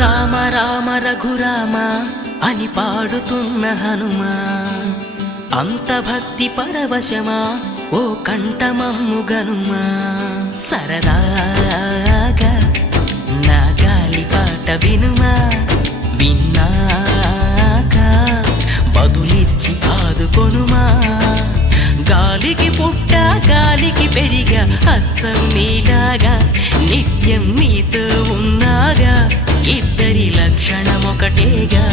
రామ రామ రఘురామ అని పాడుతున్న హనుమా, అంత భక్తి పరవశమా ఓ కంఠమమ్ము గనుమా. సరదాగా నా గాలి పాట వినుమా, విన్నాక బదులిచ్చి ఆదుకొనుమా. గాలికి పుట్ట గాలికి పెరిగా అచ్చం నీలాగా, నిత్యం నీతో ఉన్నాగా, ఇద్దరి లక్షణమొకటేగా.